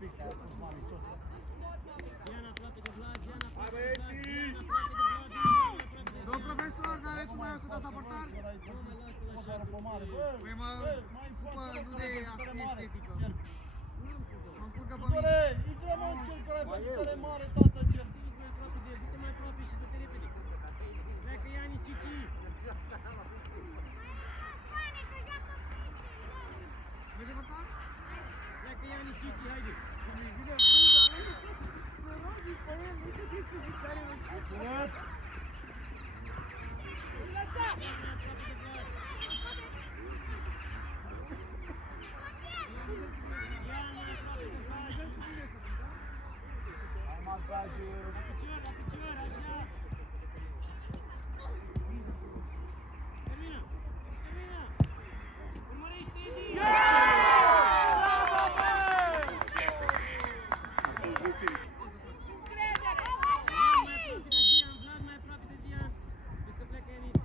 pic, mami, tot. Ian aproape de Vlad, Ian aproape Hai, de Vlad, băieții! Ian aproape de Vlad, Ian aproape de Vlad. Domn profesor, n-aveți mai o să dați aportar? Nu mai lasă-l așa, cum se... Păi mă, mai după față, nu loc, de care mare. estetică. Nu am să dau. Mă încurcă pe mine. Tudore, intră mă în cel care ai bătutare mare, tată, cer. Du-te mai aproape de el, du-te mai aproape și du-te repede. Pleacă Ianis Iuchi. Merge portar? Pleacă Ianis Iuchi, haide. Filip! Hai, mă, dragi! La picior, așa. Termină. Urmărește, Edi. Vlad mai aproape de Zian. Vezi că pleacă Ianis.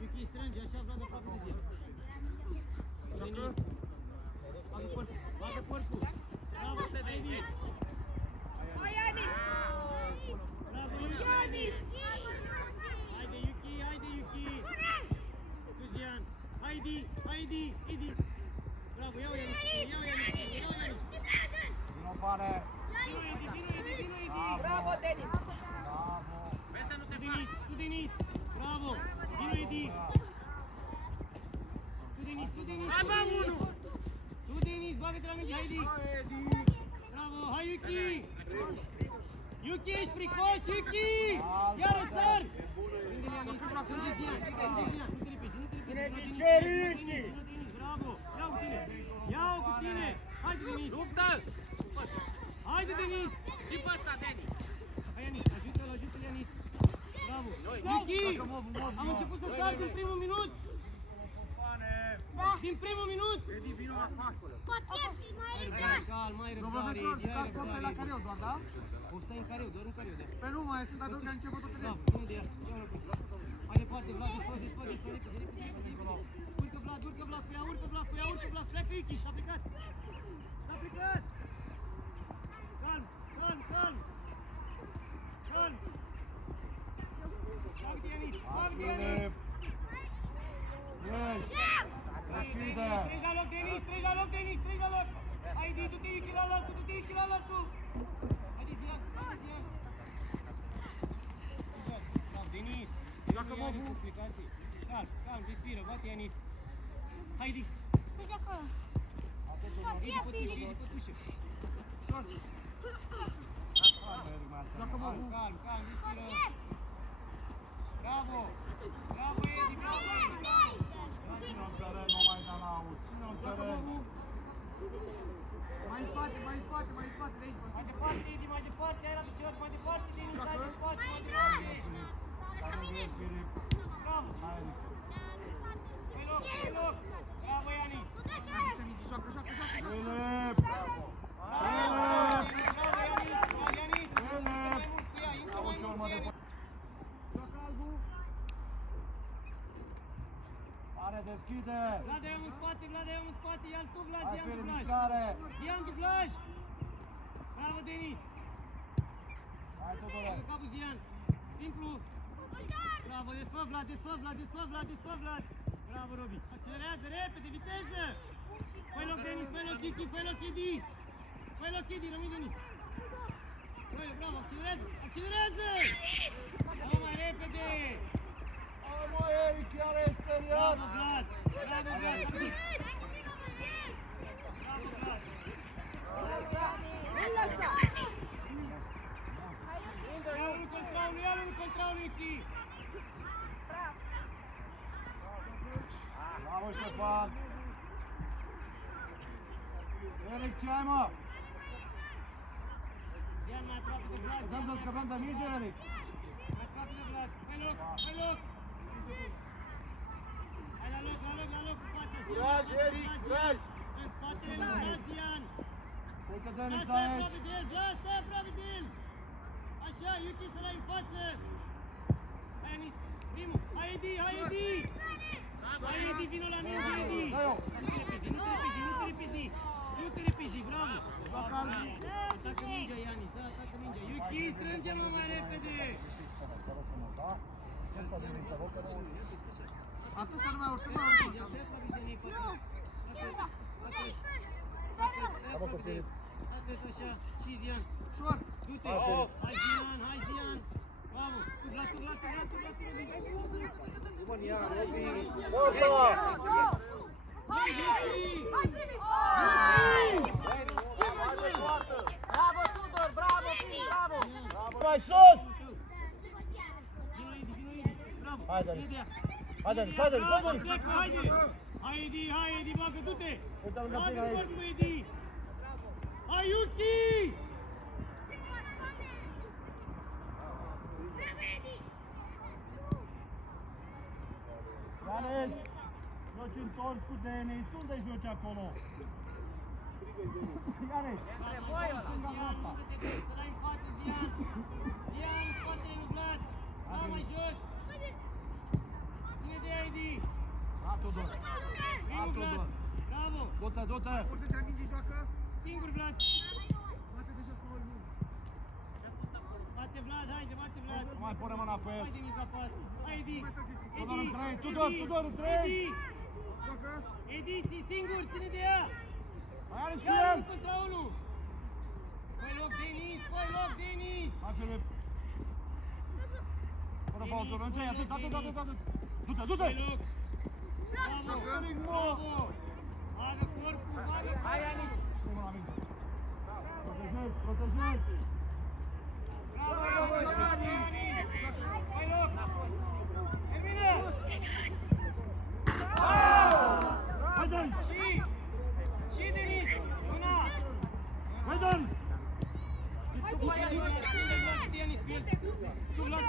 Iuchi strânge, așa Vlad aproape de Zian. Denis. Bagă corpul. Bravo, Edi. Bravo, Iuchi. Haide, Iuchi. Tu, Zian. Haide, Edi. Bravo, iau Ianis. Vino, Fane! Vino, Edi. Bravo, Denis! Bravo! Tu, Denis. Bravo. Vino, Edi. Tu, Denis. Tu, Denis, bagă-te la minge, Heidi. Bravo, hai, Iuchi. Iuchi, ești fricos, Iuchi. Iară sar. Prinde-l, Ianis. Strânge Zian. Nu te repezi. Bine, piciori, Iuchi. Bravo. Iau cu tine. Haide, Denis. Haide, Denis. Hai, Ianis. Ajută-l, Ianis. Bravo. Iuchi. Am început să sar din primul minut. Din primul minut. Edi, vino acolo. Mai Domn răbdare. profesor, jucați cu apel la careu doar, da? Ofsai în careu, doar în careu, da. Pe nu, mai sunt atunci că a început totul Bravo, rest. ține de ea. Ia-o înapoi. Mai departe, Vlad, desfă, repede. Urcă Vlad cu ea, pleacă Ichi, s-a plecat. Calm. Bagă-te, Ianis. Filip! Ești! Deschide! Treci la loc, Denis. Hai, du-te Ichi la locul. Haide, Zian. Bravo, Denis. Joacă Ianis, Bobu. explicații. Calm, respiră, bate Ianis. Haide. Edi, pătușe. Short. Joacă Bobu. Calm, respiră. Bravo, Edi. Ține-o în teren, nu mai da n-aud. Ține-o în Joacă teren. Bobu. Mai în spate, de aici. Mai departe, Edi, mai departe, ai la picior, mai departe, Denis, ai de spate, mai departe. Să nu vezi, Filip. Bravo, Hai! pe loc. Bravo, Ianis. Joacă. Filip! Bravo, Ianis. Filip! Ușor, mă, de Joacă Albu. Are, deschide! Vlad, ai în spate, ia-l tu, Vlad, Hai, Zian, Filip, dublaj. mișcare! Zian, dublaj. Bravo, Denis. Hai, Tudore! Bagă capul, Zian. Simplu. Bravo, desfă, Vlad. Bravo, Robi. Accelerează, repede, viteză. Fă loc, Denis, fă loc, Edi, rămâi, Denis. Băi, bravo, accelerează. Hai mai repede. Hai, mă, Eric, chiar e speriat! Bravo, Vlad. Bravo, Vlad. Lăsa! Ia-l unul contra unul, Ichi. Bravo, Ștefan! Eric, ce ai, mă? Zian mai aproape de Vlad. Putem să scăpăm de minge, Eric? Mai aproape de Vlad. Fă loc. Hai la loc cu fața. Curaj, Eric, curaj! În spatele lui Vlad, Zian. Uite, Denis, Stai aici! aproape de el, Vlad, stai aproape de el. Așa, Yuki să-l ai în față. Hai, Anis, primul. Hai, Edi, hai, Edi. Hai, Edi, vină la minge, Edi. Nu te repezi, nu te repezi, bravo. Atacă mingea, Ianis, da, atacă mingea. Yuki, strânge-mă mai repede. Atât să nu mai urc, să mai urc. Atât așa, și Zian. Ușor. Du-te! Hai Zian, hai Zian! Bravo! Tu Vlad! Porta! Hai, Bravo, Tudor, bravo, Fili, bravo! Mai sus! Vino Edi! Bravo! Hai, Dani. Ține de ea! Haide, haide, haide! Plecă, haide! Hai Edi, bagă, du-te! Uite lângă Bagă tine aici. corpul, Edi! Hai, Yuki! Ianes! Joci în sol cu Denis, unde joci acolo? Ianes! Zian, nu te duci, să l-ai în față, Zian! Zian, în spatele lui Vlad! Da, mai jos! Ține de ea, Edi! Da, Tudor! Vino, Vlad! Bravo! Du-te, du-te! Orice te-a mingi, joacă. Singur, Vlad! Bate de jos cu lui. Bate Vlad, haide, bate Vlad! Nu mai pune mâna pe el! Hai, Denis, la pas! Hai, Edi! Tudor în trei, Tudor în trei! Edi! Joacă. Edi, ții singur, ține de ea! Hai, Ianes, cu Ia el! unul contra unul! Fă-i loc, Denis! Fă-i loc, Denis! Hai, Filip! Fără faulturi, în trei, atât! Du-te, du-te! Fă-i loc! Bravo! Bravo! Bagă corpul, bagă corpul! Hai, Anis! Protejezi! Bravo, Ianis! Fă-i loc! Termină! Hai, Denis! Și Denis! Una! Hai, Denis! Tu Vlad!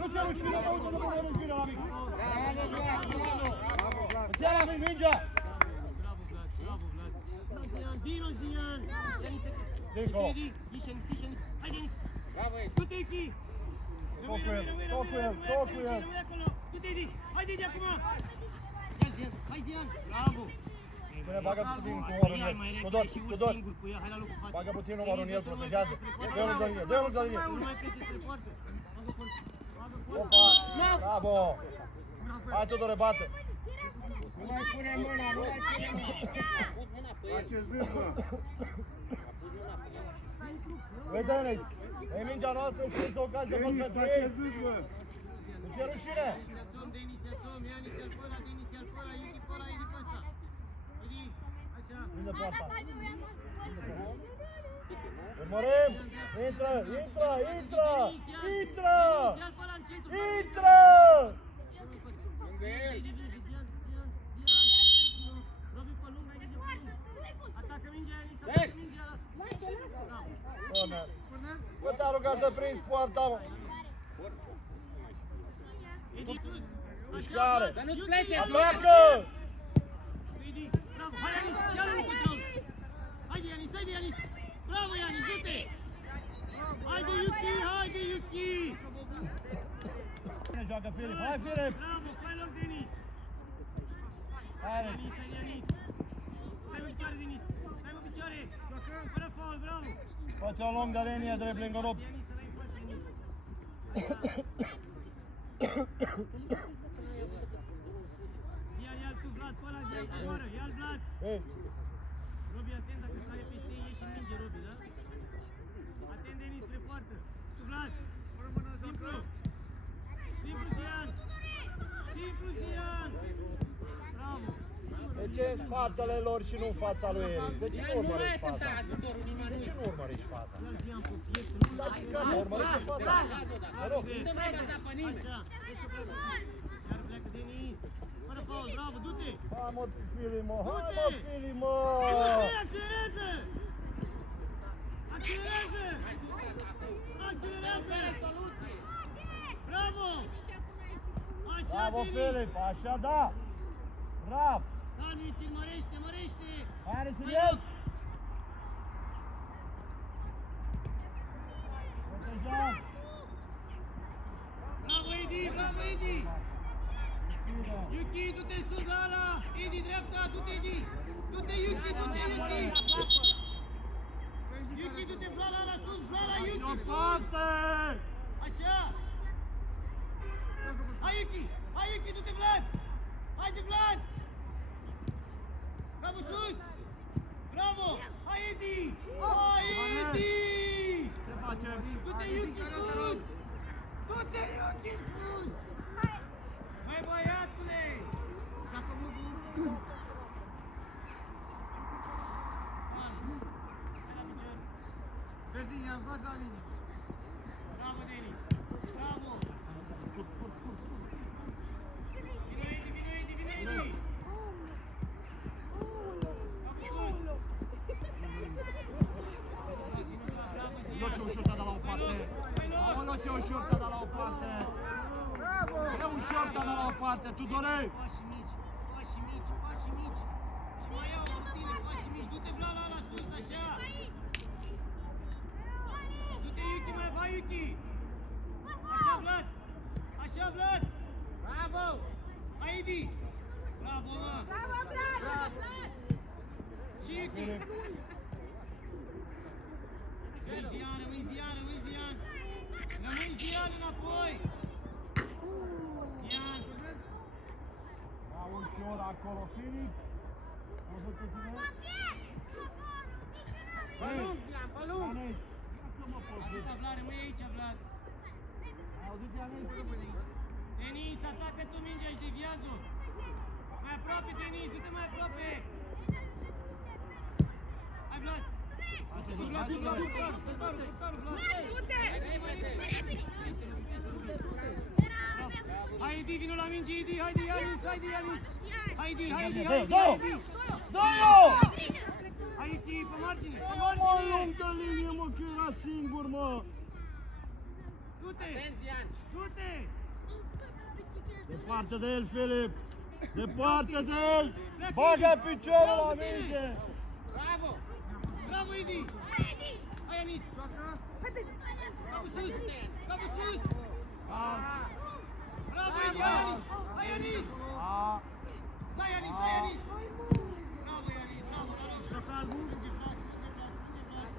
Nu ți-a rușine, mă uite de bune, Ianes vine la mic! Îți ia la mic mingea! Bravo, Vlad! Vino, Zian! Dico! Ieși, hai, Denis! Du-te, Edi! Tot cu el! Du-te, Edi! Hai, Edi, acum! Ia, Zian! Hai, Zian! Bravo! Bine, bagă puțin numărul în Ia el. mai repede Tudor, și urci Tudor! singur cu ea, hai la locul față. Bagă puțin numărul în el, protejează! Dă-i lângă linie, dă-i lângă linie! Nu mai plece spre poartă. Bagă corpul. Opa! Bravo! Hai, Tudore, bate! Nu mai pune mâna, nu mai pune mâna. Face zâmbă. Vei, Denis! E mingea noastră, știți ocazia de Denis, făcut face ei! zâmbă. Nu ți-e rușine! Denis, Ianis, ia-l pe ăla, Denis, ia-l pe ăla, Edi pe ăla, Edi pe ăsta. Edi, așa. Vine poarta! Urmărim! Intră! Intră! Intră! Intră! Ia-l pe ăla în centru. Intră! Robi pe lung, aici pe lung. Atacă mingea, Ianis, atacă mingea. Corner! Bă, te-a rugat să prinzi poarta, mă! Edi, sus. Mișcare! Să nu-ți plece, Atacă! Edi, bravo, hai Ianis, ia-l în control. Haide Ianis, bravo Ianis, du-te. Haide Yuki. Bine joacă Filip, hai Filip! Bravo, fai loc Denis. Hai, Ianis. Stai pe picioare, Denis. Stai pe picioare. Fără faul, bravo. face o lungă linie drept lângă rup. Ianis, să-l ai în față, Denis. Ia-l tu, Vlad, pe ăla, Zian, coboară. Ia-l, Vlad. Ei, Robi, atent, dacă sare peste ei, ieși în minge, Robi, da? Atent, Denis, spre poartă. Tu, Vlad. Simplu, Zian. Bravo. de ce în spatele lor și nu în fața lui Eric? De ce nu urmărești fața? De ce nu urmărești fața? Ia-l, Zian, pe piept. Nu urmărești fața? Te rog. Nu mai baza pe nimeni. Așa. Iar pleacă Denis. Fără faul, bravo, du-te. Hai mă, Filip, mă! Hai mă, Filip, mă! Accelerează! Bravo! Așa, Bravo, Denis! Filip, așa da! Bravo! Dani, mărește! Hai, are să Hai, el! loc! Bravo, Edi! Yuki, du-te sus la ala! Edi, dreapta, du-te, Edi! Du-te, Yuki, du-te, Yuki! Yuki, du-te, Vlad, la sus, Vlad, la Yuki, sus! Așa! Hai, Yuki! Hai, Yuki, du-te, Vlad! Haide, Vlad! Bravo, sus! Bravo! Hai, Edi! Hai, Edi! Du-te, Yuki, sus! Du-te, Yuki, sus! Hai, băiatule! Bravo, Denis! Bravo! Vino, Edi, vino, Edi, vino, Edi! Aolo ce ușor ta la o parte. Aolo ce ușor ta la o parte. E ușor ta la o parte, Tudore. Pași mici, pași mici, pași mici! Și mai iau cu tine, pași mici! Du-te, Vlad, la sus, așa! Du-te, Yuki, mai vai, Yuki! Așa, Vlad! Așa, Vlad! Bravo! Hai, Edi! Bravo, mă! Bravo, Vlad! Și Yuki! Rămâi Zian, rămâi Zian, rămâi Zian! Rămâi Zian înapoi! Zian! Da, un fior acolo, Filip. Ajută tine. Balum, Zian, balum! Atâta, Vlad, rămâi aici, Vlad! Auzi-te, Anel? Denis, atacă tu mingea și deviază-o! Mai aproape, Denis, du-te mai aproape! Hai, Vlad! Vlad, portarul, Vlad! Hai, Edi, vino la minge, Edi, haide, Ianis, haide, Ianis! Haide, haide, haide, haide! Dă-i-o! Hai, Edi, pe margine, pe Mă, margine! lungă linie, mă, că era singur, mă! Du-te, Atent, Zian! du-te! Departe de el, Filip! Departe de el! Bagă piciorul la minge! Bravo! Bravo, Edi! Hai, Ianis! Capul sus! Capul sus! Bravo, Edi, hai, Ianis! Hai, Ianis! Dai, Ianis, dai, Ianis! Bravo, Ianis, bravo, bravo! Șocal, merge, Vlad, merge, Vlad!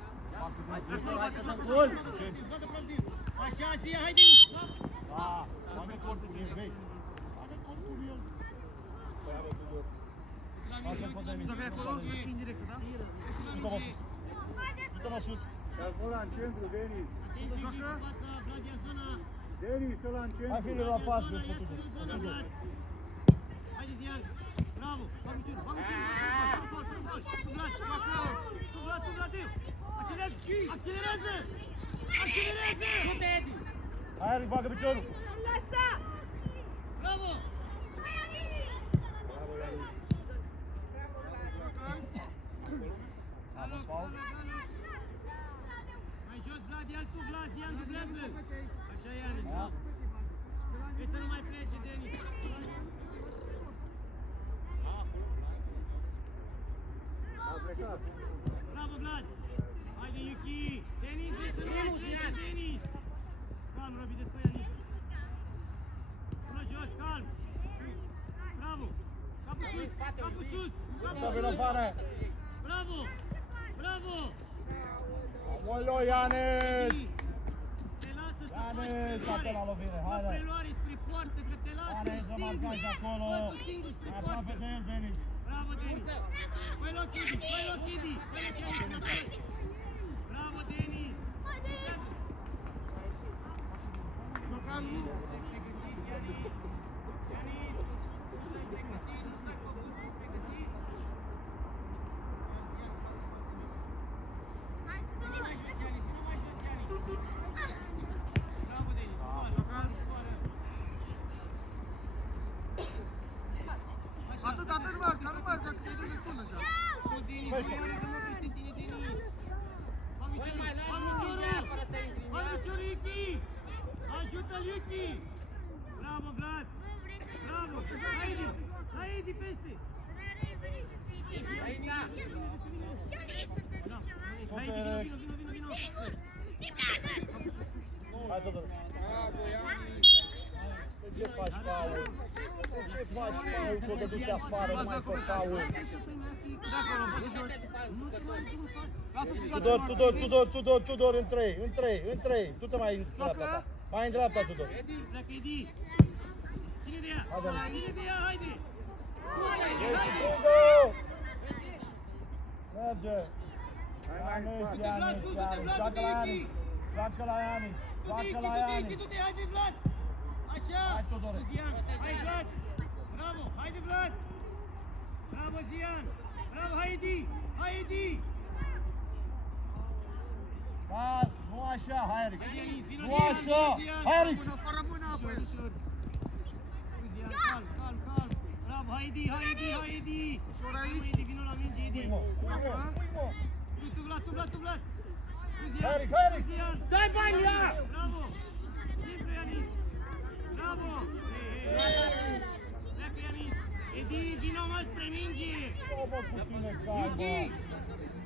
Așa, Zia, haide! Da, bagă cortul de el, vei! Bagă cortul de el! Lasă-l pe Denis. Du-te-mă sus! Du-te-mă sus! Ăla în centru, Denis. Vlad, ia zona! Denis, ăla în centru. Hai, Filip, la pas, vezi pe Tudor. Haide, Zian! Bravo! Bagă ciorul, bagă ciorul! Fol, Vlad, Vlad, Vlad! Accelerează! Accelerează! Accelerează! Du-te, Edi! Hai, Eric, bagă piciorul! Lasă! Bravo! A fost faul? Mai jos, Vlad, ia-l tu, Vlad, Zian, dublează! Așa, Ianis, da? Vrei să nu mai plece, Denis? Bravo, Vlad! Haide, Yuki! Denis, vrei să nu mai plece, Denis? Calm, Robi, desfă, Ianis! Până jos, calm! Bravo! Capul sus! Capul sus! Capul Da, sus! vină afară! Bravo! Bravo! Aoleo, Ianis! Te lasă să Ianis, faci preluare! toată la lovire, Fă haide! preluare spre poartă, că te lasă Ianis, să singur! marcați acolo! Fă tu singur spre Mai poartă! aproape de el, Denis! Bravo, Denis! Fă-i loc, Edi! Fă-i loc, Edi! Fă-i loc, Ianis, înapoi! Bravo, Denis! Ianis! Ianis! Nu stai pregătit, nu stai făcut, pregătit! Vino mai jos, Ianis! Vino mai jos, Ianis! Bravo, Denis! Coboară! Coboară! Așa! Atât, nu merge, că e destul deja. Tu, Denis, nu ia că mă peste tine, Denis! Fă miciorul! Fă miciorul! Fă miciorul, Yuki! Ajută-l, Yuki! Bravo, Vlad! Bravo! Hai, Edi! Hai, Edi, peste! Hai, Zian! Hai, Edi, vino! Hai, Tudor! ce faci faul? De ce faci faul? Că o dăduse afară, nu mai fă faul. Tudor, în trei. Du-te mai în dreapta ta. Mai în dreapta, Tudor. Pleacă, Edi. Ține de ea. Haide. Ține de ea, haide. Tudor! Merge. Ianis. Joacă la Ianis. Joacă la Ianis. Du-te, haide, Vlad. Așa. Hai, Tudor. Zian. Hai, Vlad. Bravo, haide, Vlad. Bravo, Zian. Bravo, hai, Edi. Hai, Edi. Da, nu așa, hai, Eric. Hai, Ianis, vino, Nu Zian, așa, vino, Zian. hai, Eric. Fără mână apoi. Ușor. Zian, calm. Bravo, hai, Edi. Ușor aici. Bravo, Edi, vino la minge, Edi. Tu, Vlad. Zian, Eric. Zian. Dai bani la! Bravo! Simplu, Ianis! Bravo! Pleacă, Ianis! Edi, vino mă spre minge! Iuchi!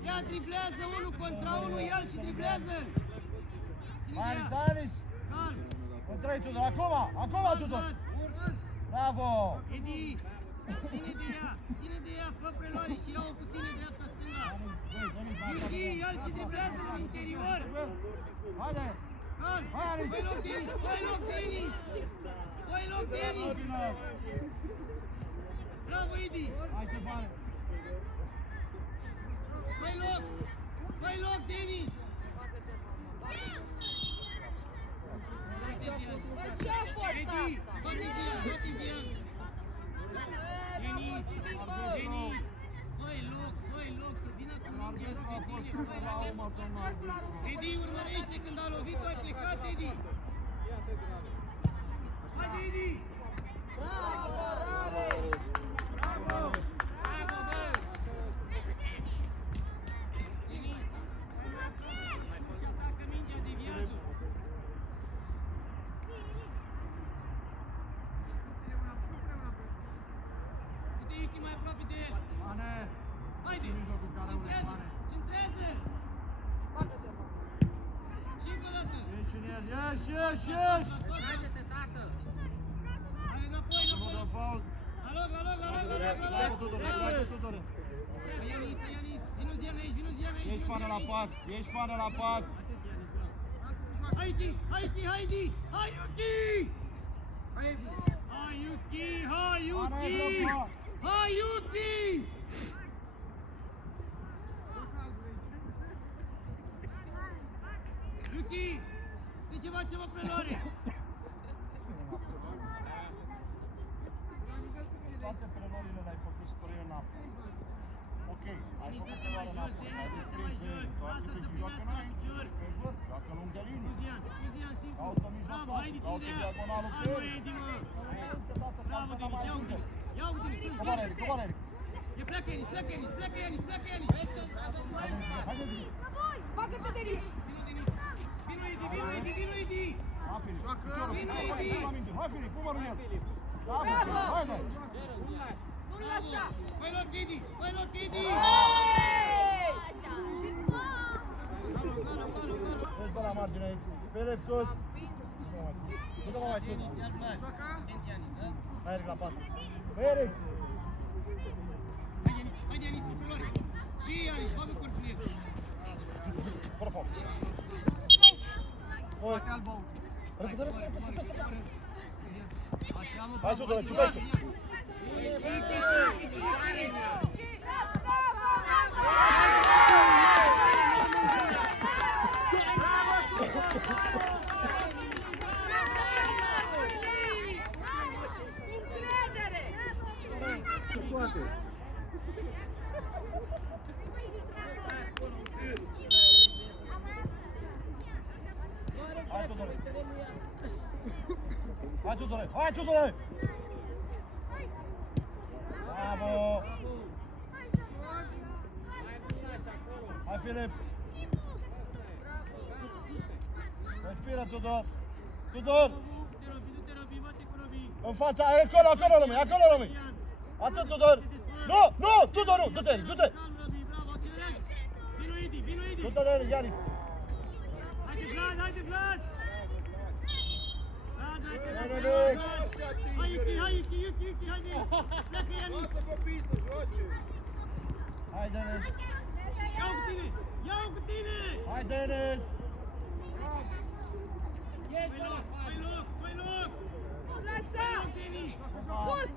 Ia driblează 1 contra 1, ia-l și driblează! Ține de ea! Ianis. Calm! Întrei, Tudor. Acum, Tudor. Bravo. Edi! Ține de ea, fă preluare și ia-o cu tine dreapta-stânga! Iuchi, ia-l și driblează în interior! Haide. Calm! Fă-i loc, Denis! Bravo, Edi! Hai, Stefane. Fă-i loc, Denis! Edi, bate Zian! Denis, fă-i loc, să vină cu mingea spre tine, fă-i loc! Edi, urmărește când a lovit, tu ai plecat, Edi! Haide, Edi! Bravo, bă! Denis! Și atacă mingea, deviază! Uite, Iuchi mai aproape de el! Haide! Centrează! Și încă o dată! Ieși. Haide-te, tată! Hai înapoi! Aloc! Hai cu Tudor. Ianis! Vino Zian aici! Ești fană la pas. Hai, Iuchi! Hai, Iuchi! Hai, Iuchi! Iuchi! De ce face mă preluare? Toate preluările le-ai făcut spre în apă. Ok, ai făcut preluare în apă. Ai desprins vârf. Toate te joacă înainte. Ești pe vârf. Joacă lung de linie. Zian, simplu! Caută mijlocașul, Bravo, haide, ține caută de ea! diagonalul Hai, pe mă, el. Edi, mă! Înainte, Bravo, să Denis, mai ia ajunge. uite-l! Ia uite-l, sus, Coboară, Eric. E, pleacă, Ianis! Haide, Denis. Bagă-te, Denis! Vino, Edi! Ha, Filip. Vino, Edi! Hai, Filip, numărul el. Haide. Nu-l lăsa! Fă-i loc, Edi! Hey! Vezi pe la margine aici. Filip, sus. Du-te-mă mai sus. Hai, Eric, la pas. Eric. Haide, Ianis, pe preluare! Și Ianis, bagă corpul el! Fără fault. Repede. Așa, mă, Hai, Tudor, ciupește. Hai, Tudor. Bravo. Hai, Filip. Respiră, Tudor. În fața, acolo rămâi. Atât, Tudor. Nu, Tudor, nu. Du-te. Vino, Edi! Du-te de Ianis. Haide, Vlad! Vlad, Hai, Yuki, haide! Pleacă, Ianis! Lasă copiii să joace! Hai, Denis! Iau cu tine! Hai, Denis! Ești pe la Fai loc! Lăsa! Denis! Sus!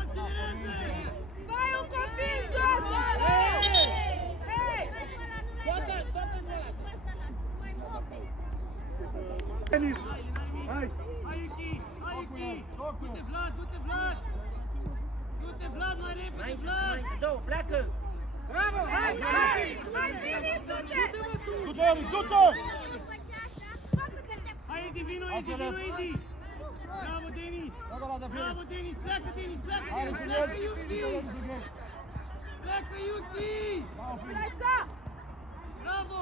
Accelerează! Vai un copil jos! Hei! Toată în ăla. Denis! Hai! Hai, Yuki! Du-te, Vlad! Du-te, Vlad, mai repede, Vlad! Două, pleacă! Bravo! Hai, Filip, du-te! Du-te, Eric, du-te! Hai, Edi, vino, Edi! Bravo, Denis! Bravo, Denis! Pleacă, Yuki! Pleacă, Yuki! Lăsa! Bravo!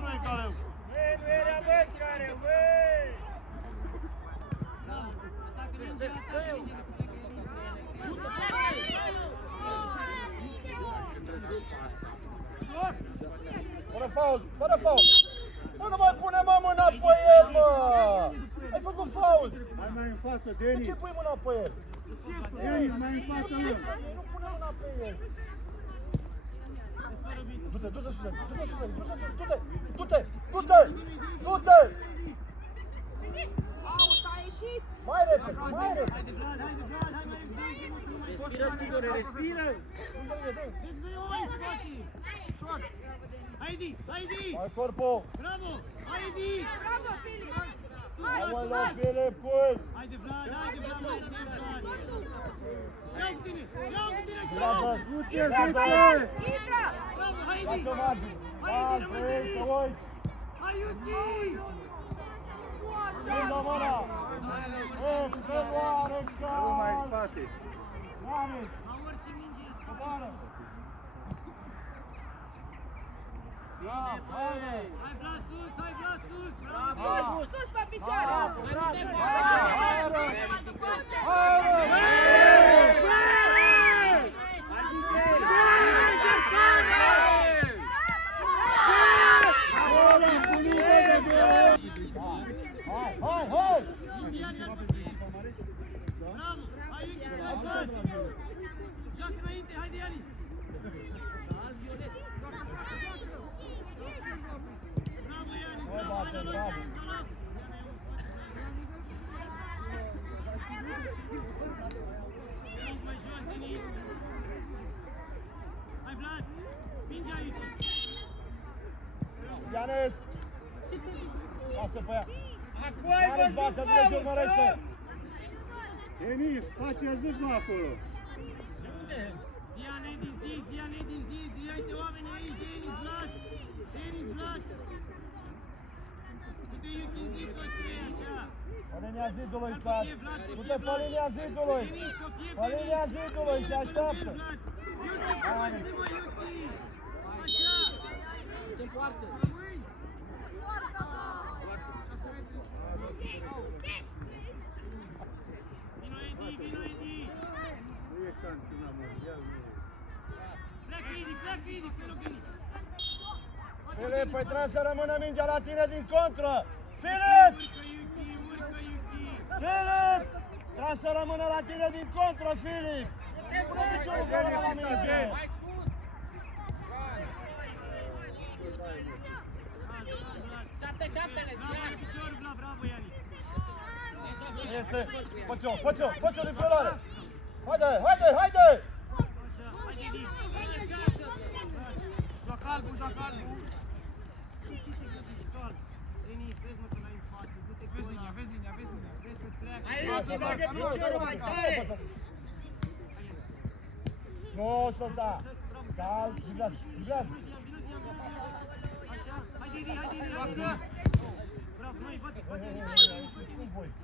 Nu e careu! Nu era băt care, băi! Atacă mingea! Fără faul! Bă, nu mai pune mâna pe el, mă! Ai făcut faul! Hai mai în față, De Denis! ce pui mâna pe el? Denis, mai în față, mă! Nu pune mâna pe el! Du-te, du-te sus, du-te! Aut, a ieșit! Mai repede! Haide, Vlad, hai mai repede! Respiră, Tigore, respiră! Vezi, oi, spate! Haide! Mai corpul! Bravo! Haide! Bravo, Filip! Hai, mă, la Filip, cui! Haide, Vlad, mai repede, Vlad! Iau cu tine, Bravo! Du-te! Intră! Bravo, haide! Lasă Magi! Haide, rămâi, Hai, Denis! să uiți! Hai, Yuki! Prindă mâna! Ei, se doare Nu mai în cal! spate! Ianis, La orice minge este. coboară! Ia, haide! Hai, Vlad, sus! Bravo! Sus, sus pe picioare! Hai! Bravo! Hai, Yuki! Hai, Vlad! Joacă înainte, haide, Ianis! Bravo, Ianis! Bravo, hai la loc, Ianis, la loc! Denis, mai jos, Denis! Hai, Vlad! Mingea, Yuki! Ianis! Lasă pe ea! Ianis, bate, vine și urmărește! Denis, face zâcmă acolo! Zia Nedin, zi! Uite oamenii aici, Denis, Vlad! Du-te, Yuki, în zi, toți trei, așa! Pe linia zidului, stai! Du-te pe linia zidului! Denis, copie, Pe linia zidului, se așteaptă! Vlad! Yuki, coboară-se, mă, Yuki! Așa! Te poartă! Vino, Edi! Nu e cantina mondial, nu e. Pleacă, Edi, fă loc, Denis! Filip, păi trebuie să rămână mingea la tine din contră! Filip! Urcă, Yuki! Filip! Trebuie să rămână la tine din contră, Filip! Pune piciorul pe ăla la minge! Hai sus! Șapte-le, Bravo, picior, bravo, Ianis! Iese! Fă-ți-o din pelare! Haide! Așa, haide, Edi! Joacă albul! Ce te gândești, calm? Denis, vezi, mă, să l-ai în față, du-te cu ăla! Vezi linia! Vezi că-ți pleacă! Hai, bagă piciorul mai tare! Nu o să da! Cal, vibrează! Așa, haide, Edi! Bravo, noi, bate, Denis! Movu aici!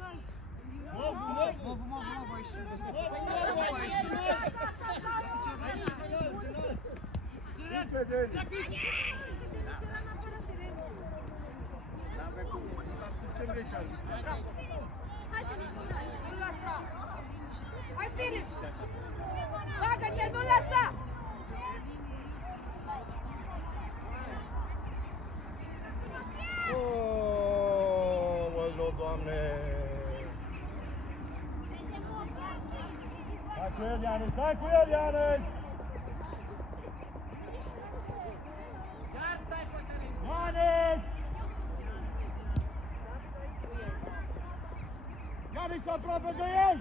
Hai, Filip! Bagă-te, nu lăsa! Oh! Doamne! Hai cu el, Ianis! Hai cu el, Ianis! Iar stai pe teren. Ianis! Ianis, aproape de el!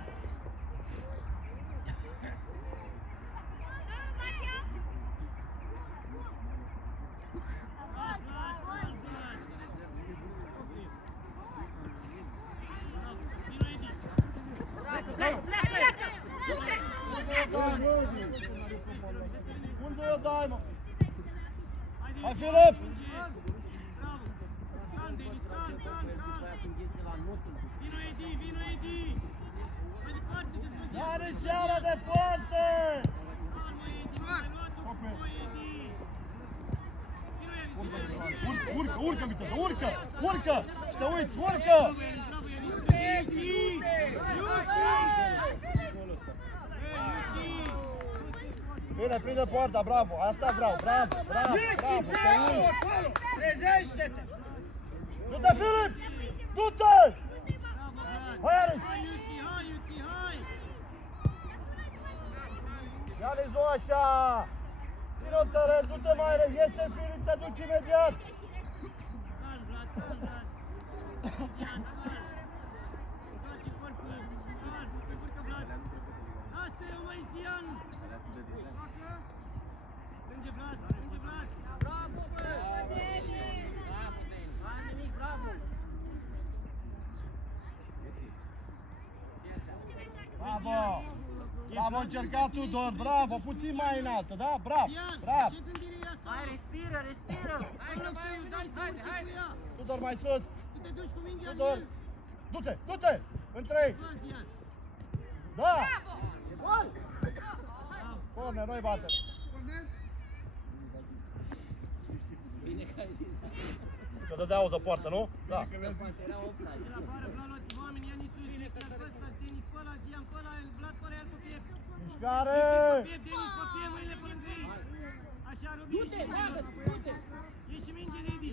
Unde o dai, mă? Hai, Filip! Bravo! Can, Denis, can! Vino, Edi, vino, Edi! Mai departe, dezvăzit! Ianis, iară departe! Calm, mă, Edi, mai luați-o cu voi, Edi! Vino, Ianis, vino, Ianis! Urcă, viteză, urcă! Și te uiți, urcă! Bravo, Ianis, bravo, Ianis! Trece, Edi! Bine, prinde poarta, bravo! Asta vreau, bravo! Să uiți! Trezește-te! Du-te, Filip! Du-te! Hai, Ianis! Hai, Iuti, hai! Ianis, nu așa! Vino în teren, du-te mai repede! Iese, Filip, te duci imediat! Calm, Vlad, calm, Vlad! Zian, calm! Întoarce corpul! Calm, te urcă, Vlad! Lasă-o, mai Zian! Strânge, Vlad! Bravo, bă! Bravo, Denis! Hai, nimic, bravo! Bravo! Bravo, încercat Tudor, bravo! Puțin mai înaltă, da? Bravo! Zian, Bravo! ce gândire e asta? Hai, respiră! În loc să-i dai să urce cu ea! Tudor, mai sus! Tu te duci cu mingea în Tudor! el! Du-te! În 3! Vlad, Zian! Da! Corner, noi batem! Bine că ai zis. Că dădea o de poartă, nu? Da! Era offside. De la afară, Vlad, luați oameni, ia nici sus, Denis, pe ăsta, Denis, pe ăla, Zian, pe ăla, Vlad, pe ăla, ia-l pe piept! Mișcare! Pe piept, Denis, pe piept, mâinile pe lângă ei! Așa, Robi, Du-te, ieși bagă, minge! du-te! Ieși minge, Dedi!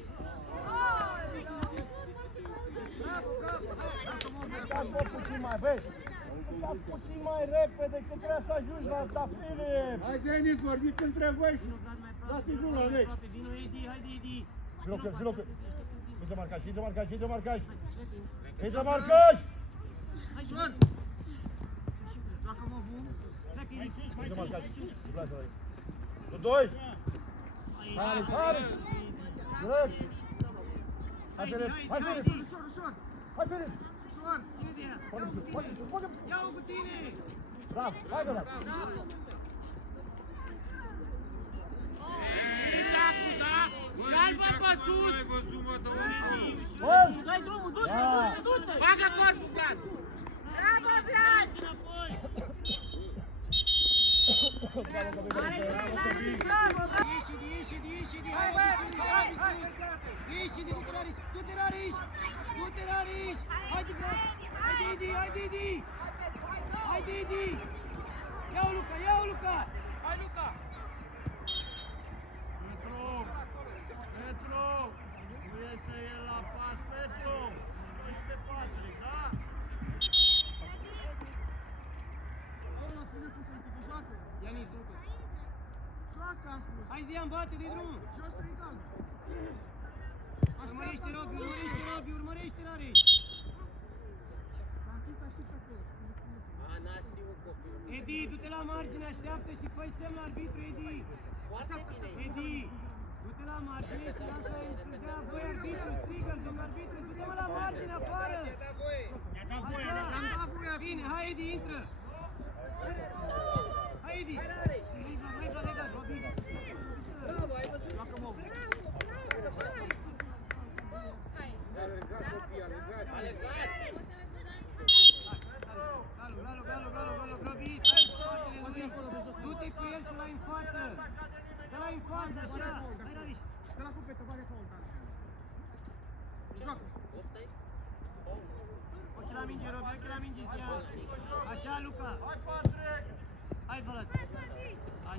Dați vă puțin mai, băi! Dați puțin mai repede, că trebuie să ajungi la asta, Filip! Hai, Denis, vorbiți între voi și Vlad, mai aproape, dați-i drumul la meci. aproape, vino, Edi, haide, Edi! Vino! Intră marcaj! Intră marcaj! Hai, Joan! Joacă mă-vul! Pleacă, Edi! Intră marcaj! Cu 2! Hai! Direct! Hai, Filip! Hai, Filip! Ușor, ușor! Hai, Filip! Ușor! Ține de ea! Ia-o cu tine! Bravo! Hai, Berat! Dai-bă pe sus! Bă! Dai drumul, Ia! du-te! Bagă corpul, Vlad! Bravo, Vlad! Înapoi! Ieși, hai, ieși, du-te, Rariș! Haide, Vlad! Haide, Edi! Ia-o, Luca! Hai, Luca! Petru! Nu iese el la pas, Petru! Nu ești pe Patrick, da? Ianis, hai, Zian, bate de drum! Urmărește Robi, Rariș! N-a știut copilul. Edi, du-te la margine, așteaptă și fă-i semn la arbitru, Edi! Foarte bine. Edi, du-te la margine și lasă-i să dea voi arbitru, strigă-l, domnul arbitru, du-te mă la margine, afară! Așa! Bine, hai, Edi, intră! Hai, Edi! Hai, Vlad, Robi! Bravo, ai văzut? Alegat! Galo, Robi, stai cu spatele lui! Du-te cu el să-l ai în față! Să-l ai în față, așa! Hai, Rariș! Offside? Ochi la minge, Robi, ochi la minge, Zian! Așa, Luca! Hai, Patrick! Hai, Vlad! Hai,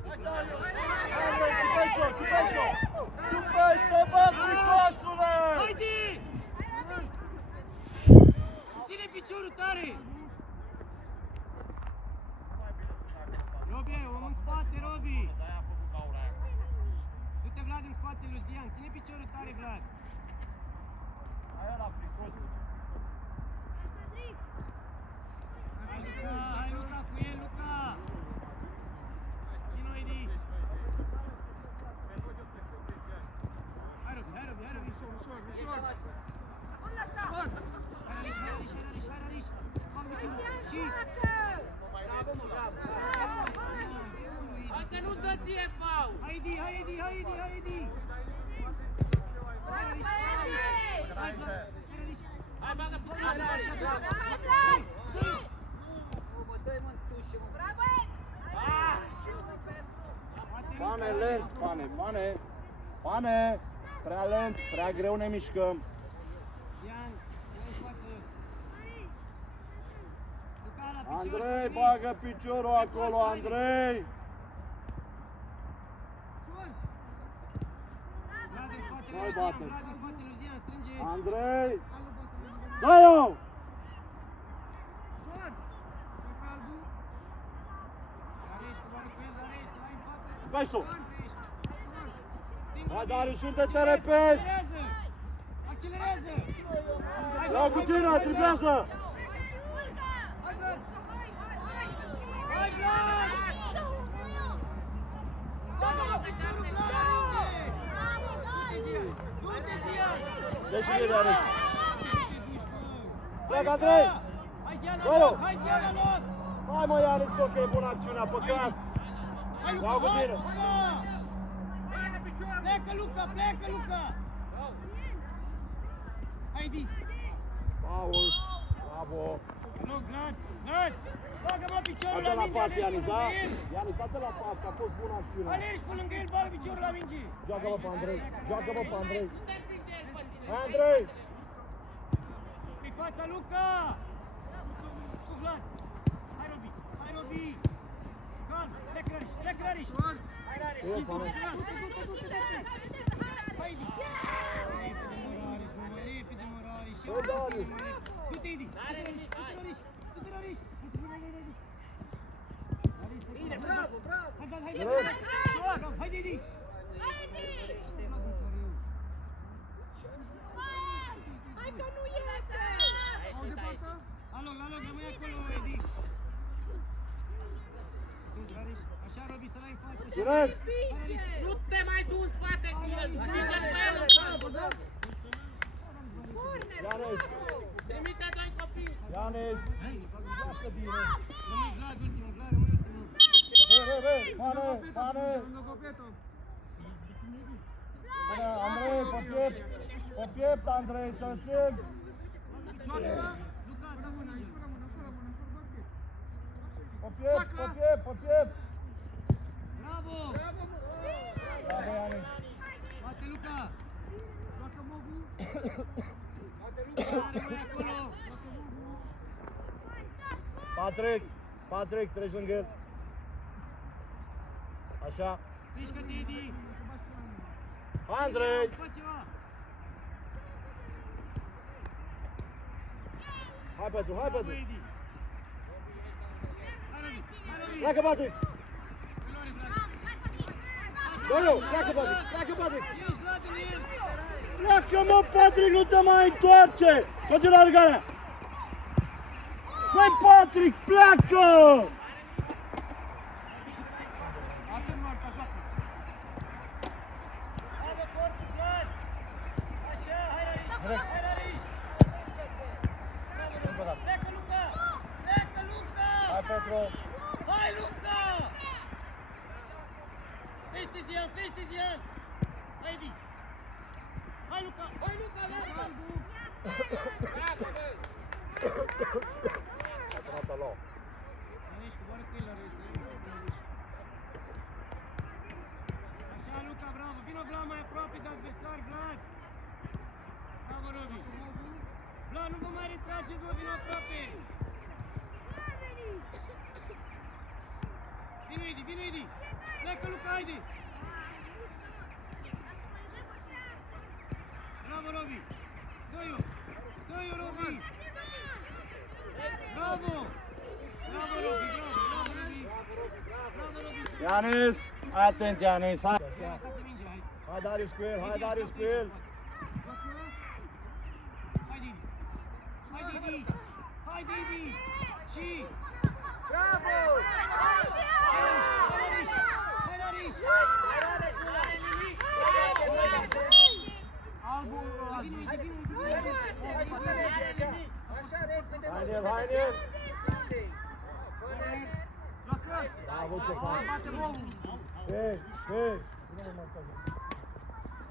Ciupește, bă, fricosule! Haide! lui Zian, ține piciorul tare, Vlad. Hai ăla fricos. Hai Luca cu el, Luca! Vino, Edi! Hai Robi! Hai Rariș! Bagă piciorul! Și... Bravo, mă, bravo. Hai că nu-ți dă ție faul. Hai Edi! Hai Vlad! Hai, bagă picioare. Mă, dă-i mă, tușe, mă. Ah! Fane lent, Fane! Prea lent, prea greu ne mișcăm. Zian, în față! Luca la picior! Andrei, bagă piciorul acolo, Andrei! Vlad în spatele Hai, lui Zian, bate. Vlad în spatele lui Zian, strânge! Andrei! Dă-i-o! Rareș, coboară cu el, Rareș, să-l ai în față! Vezi tu! Țin, Hai, Robi. Darius, unde te repezi? Accelerează! Iau cu tine, triplează! Hai, Vlad! Hai, Vlad! Bagă-mă piciorul, Vlad, alinge! Du-te, Zian! Deci Hai, e, Luca! Darius. Du-te, duși, mă! Pleacă, Hai, Andrei! Luca! Hai, Zian, la Gol! loc! Hai, Zian, la loc! Hai, mă, Ianis, că e bună acțiunea, păcat! Hai, Luca! Iau cu Hai, tine. Luca! Pleacă, Luca! Pleacă, Luca! Hai, Di! Paul, bravo! Loc, Vlad! Vlad! Bagă-mă piciorul Dă la la minge, pas, alergi Ianis, pe da? lângă el! Ianis, dă la pas, că a fost bună acțiunea. Alergi pe lângă el, bagă piciorul la minge! Joacă-mă pe Andrei, joacă-mă pe Andrei. Nu te împinge el pe tine. Hai, Andrei! Pe fața, Luca! Cu Vlad! Hai, Robi! Hai, Robi! Calm! Pleacă, Rariș! Pleacă, Rariș! Hai, Rariș! E, Fane. Hai, Edi! Repede, mă, Rariș! Bă, Darius. Du-te, Edi! N-are nimic, hai. Du-te, Rariș! Bine, bravo, bravo. Hai, Vlad, hai, Bravo. Vlad! Hai, Edi! Hai că nu iese! Aici, uite, aici. Alo, rămâi acolo, Edi! Rariș, așa, Robi, să l-ai în față! Direct! Nu te mai du în spate cu el. Ajunge pe el. Ianis! Trimite doi copii. Ianis! Rămâi, Vlad, ultimul, Vlad, rămâi ultimul! Fane! Bine, Andrei, pe piept, Andrei, să-l țin! Pe piept! Bravo! Bravo, Ianis! Bate, Luca! Rămâi acolo! Patrick, treci lângă el. Așa. Mișcă-te, Edi! Andrei! Fă ceva! Hai, Petru! Bravo, Edi! Hai, Robi! Hai, Robi! Pleacă, Patrick! Culoare, Vlad! Dă-i-o! Pleacă, Patrick! Ești, Vlad, în el! Pleacă, mă, Patrick, nu te mai întoarce! Continuă alergarea! Băi, Patrick, pleacă! Bravo, corpul, Vlad! Așa, hai, Rariș! Hai, Rariș! Bravo, Luca! Pleacă, Luca! Pleacă, Luca! Hai, Petru! Hai, Luca! Peste Zian, peste Zian! Hai, Edi! Hai, Luca! Hai, Luca, lergă. Bravo, băi. Alo. Rariș, coboară cu el, Rariș, să iei față, Rariș. Așa, Luca, bravo! Vino, Vlad, mai aproape de adversar, Vlad! Bravo, Robi! Vlad, nu vă mai retrageți, mă, vino aproape! Vino, Edi, vino, Edi! Pleacă, Luca, haide! Bravo, Robi! Dă-i-o! Dă-i-o, Robi! Bravo! Bravo, Robi! Bravo, Robi! Bravo, Robi! Ianis! Hai atent, Ianis! Hai! Ia, atacă mingea, hai! Hai Darius cu el, hai Darius cu el. Hai Didi! Hai Didi! Hai Didi! Și... Bravo! Hai Nariș! Hai Nariș! Hai să te legi așa! Așa repede! Hai Nel, hai Nel. Corect! Bravo, Ștefan. Hei, hei.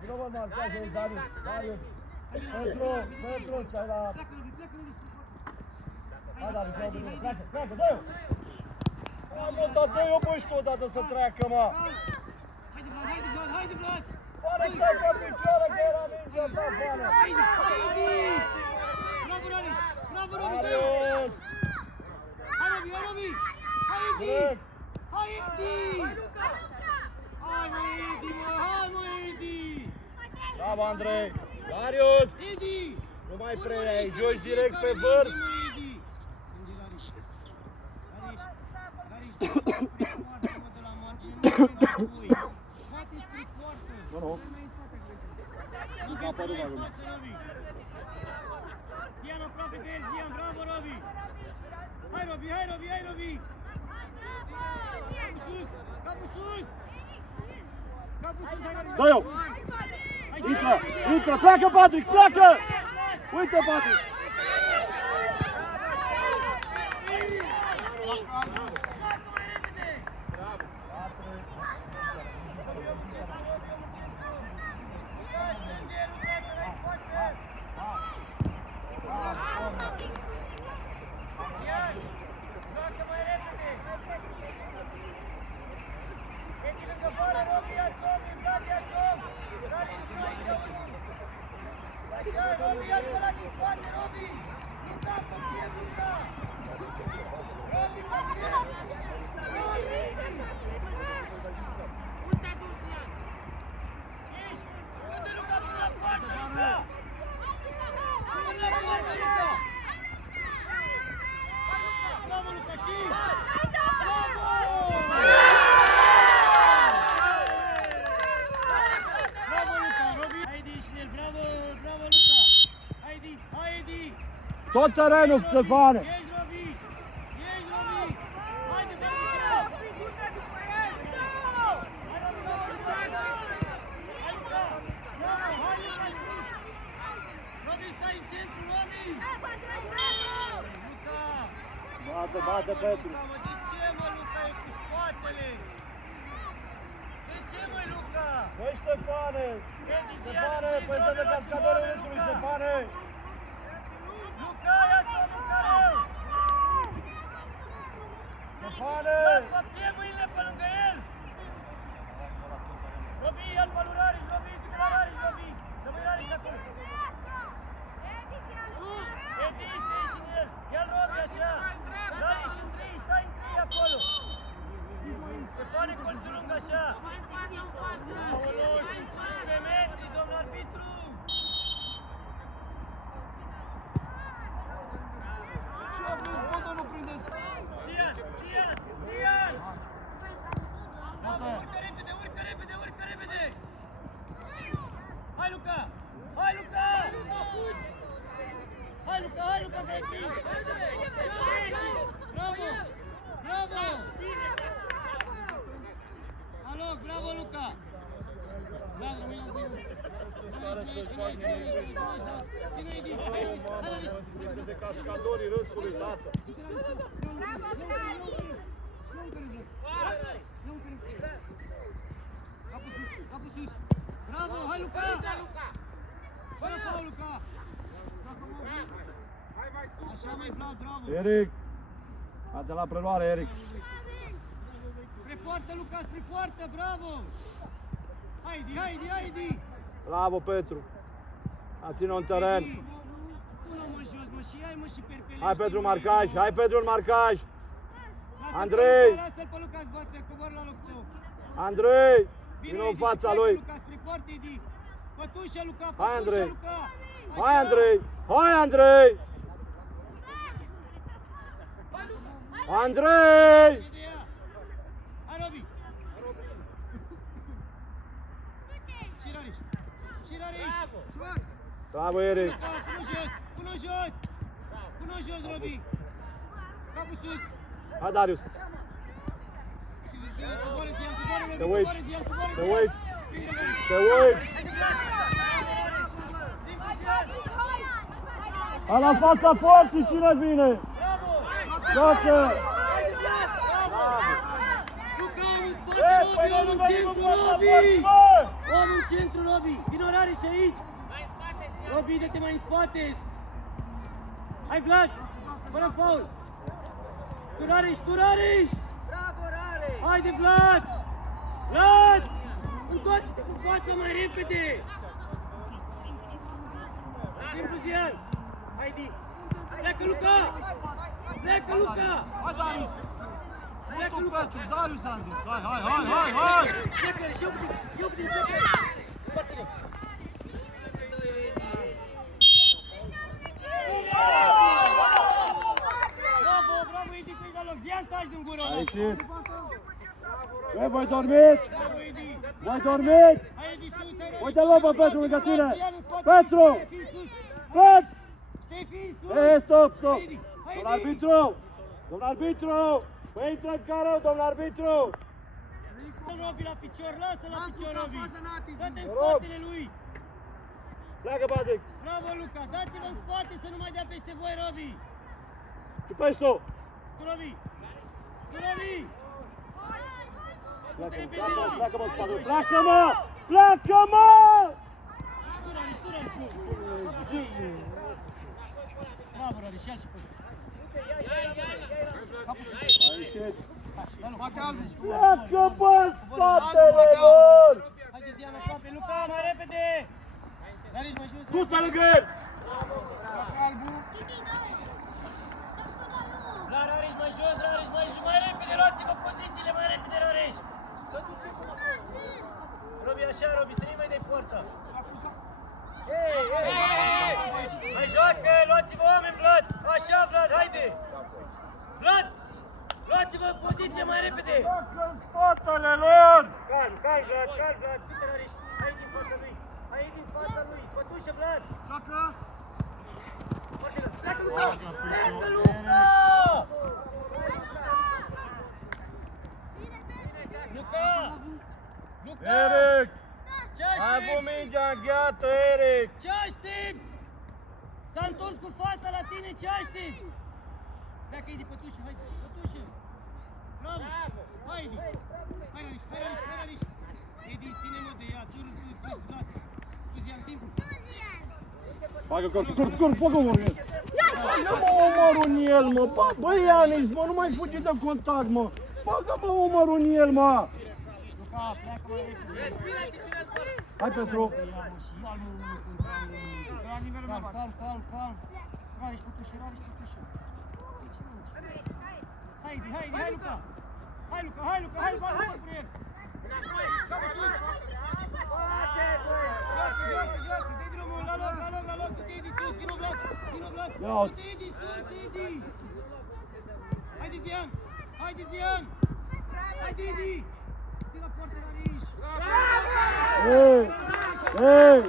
Nu mă marcați aici, Darius. Darius. Petru, ți-ai la... Hai, Darius, pleacă, dă-i-o! Hai, mă, dar dă-i-o, băi, și tu odată să treacă, mă! Haide, Vlad! Pare că ai pe picioare, că era mingea ta, Fane! Haide! Bravo, Nariș! Bravo, Robi! Darius! Hai, Robi! Hai, Edi! Direct! Hai, Edi! Hai, mă, Edi, mă! Hai, mă, Edi! Bravo, Andrei! Darius! Edi! Nu mai prea ai, joci direct pe vârf! Nu. Zian aproape de el, Zian, bravo Robi! Hai Robi! Capul sus! Hai Robi! Dă-i-o! Intră! Pleacă, Patrick, pleacă! Uite, Patrick! Bravo, Luca, și! Bravo, Luca, Robi! Haide, Ișnel, bravo, Luca! Haide! Tot terenul, Ștefane! Ești, Robi! Haide, bravo! Robi, stai în centru, Robi! Luca! Bate, Petru! De ce, mă, Luca, e cu spatele? De ce, mă, Luca? Băi, Ștefane! Ștefane, păi să de cascadorul râsului, Ștefane! Luca, ia-ți-o, Luca, rău! Ștefane! Ia mâinile pe lângă el! Robi, ia-l pe lui Rariș, Robi, du-te la Rariș, Robi! Dă-mi Rariș acolo! Edi, stai și în el! Ia-l, Robi, așa! Rariș în trei, stai în trei acolo! Ștefane, colțul lung, așa! Aolo, sunt 11 metri, domn arbitru! Ce a vrut, bă, dar nu prindeți? Zian! Urcă repede! Hai, Luca! Hai, Luca, că ai prins! Bravo! Alo, bravo, Luca! Vlad, rămâne Este de cascadorii râsului, tată! Capul sus! Bravo, hai, Luca! Fără faul, Luca! Așa, mai Vlad, bravo! Eric! Hai la preluare, Eric! Spre poartă, Luca, spre poartă, bravo! Haide! Bravo, Petru! A ține-o în teren! Pune-o, mă, jos, mă, și ai, mă, și perpelește. Hai, Petru, marcaj! Hai, Petru, în marcaj! Andrei! Lasă-l pe Luca, bate, cobor la locul tău. Andrei! Vino în fața lui! Luca, spre poartă, Edi! Pătușă, Luca, Hai, Andrei! Luca! Hai, Andrei! Hai, Andrei! Andrei! Hai, Robi! Și Rariș. Și Rariș. Bravo, Eric! Pune jos. Pune jos. Pune jos, Robi. Capul sus. Hai, Darius! Coboară-ți el, coboară-le, Te uiți! coboară-ți el, coboară-ți Te el. uiți! Prinde Rariș. Te uiți! Hai la fața porții, cine vine? Bravo! Joacă! Haide, Vlad! Luca, în spate, Ei, Robi, păi om în nu centru, vei Robi! bă! Om în centru, Robi! Vino Rariș aici! Robi, dă-te mai în spate! Hai, Vlad! Fără faul! Tu Rariș, tu Rariș! Bravo, Rare! Haide, Vlad! Vlad! Întoarce-te cu fața mai repede! Simplu, Zian! Haide! Pleacă, Luca! Pleacă, Luca! Hai, Darius! Pleacă, Tu Luca! Petru, Darius am zis! Hai! Pleacă, eu cu tine, pleacă! Bravo, bravo, Edi, să-i la loc! Zian, taci din gură! Ai ieșit! Ei, voi dormiți! Bravo, Edi! Voi dormiți! Hai, Edi, sus, hai, Rariș! Uite-l pe Petru lângă tine! Zian, în spate! Petru! Ștefii, sus! Pet! Ștefii, sus! Ei, stop, stop! Haide, haide! Domnul arbitru! Domnul arbitru! Păi intră în cară, domnul arbitru! Robi la picior, lasă la picior, Robi! Dă-te în Te rog. spatele lui! Pleacă, Bazic! Bravo, Luca! Dați-vă în spate să nu mai dea peste voi, Robi! Și pești tu! Tu, Robi! Tu, Robi! Pleacă, mă, spate! Pleacă-mă! Pleacă-mă! Tu, Rariș, tu, Rariș! Bravo, Rariș, ia-l și pe ăsta! Ai ieșit! Pleacă, bă, spatele lor! Haide, Zian, aproape! Luca, mai repede! Rariș, mai jos! Du-te lângă el! La Rariș, mai jos, Rariș, mai repede! Luați-vă pozițiile, mai repede, Rariș! Robi, așa, Robi, să nu-i mai dai poarta! Mai joacă, luați-vă oameni, Vlad! Așa, Vlad, haide! Vlad! Luați-vă poziție mai repede! Pleacă în spatele lor! Calm, Vlad, du-te, Rariș! Hai din fața lui! Hai din fața lui! Pătușă, Vlad! Joacă! Foarte bine! Pleacă, Luca! Pleacă, Luca! Luca! Luca! Eric! Ce Ai avut aștepți? mingea îngheată, Eric! Ce aștepți? S-a întors cu fața la tine, ce aștepți? Pleacă, Edi, pătușă, haide, pătușă! Bravo! Haide! Hai, Rariș! Edi, ține-mă de ea, tu, Vlad! Tu, Zian, simplu! Bagă corp, bagă omorul în el! Bagă mă omorul în el, mă! Bă, Ianis, mă, nu mai fugi de contact, mă! Bagă mă omorul în el, mă! Luca, pleacă mai repede! Hai, Petru! Calm! Rariș, pătușă! Haide, hai, Luca! Hai, bagă corpul el! Joacă, dă drumul, la loc, du-te, Edi, sus, vino Vlad! Ia uite. Du-te, Edi, sus, Edi! Haide, Zian! Haide, Edi! Zi la poartă, Rariș! Ei!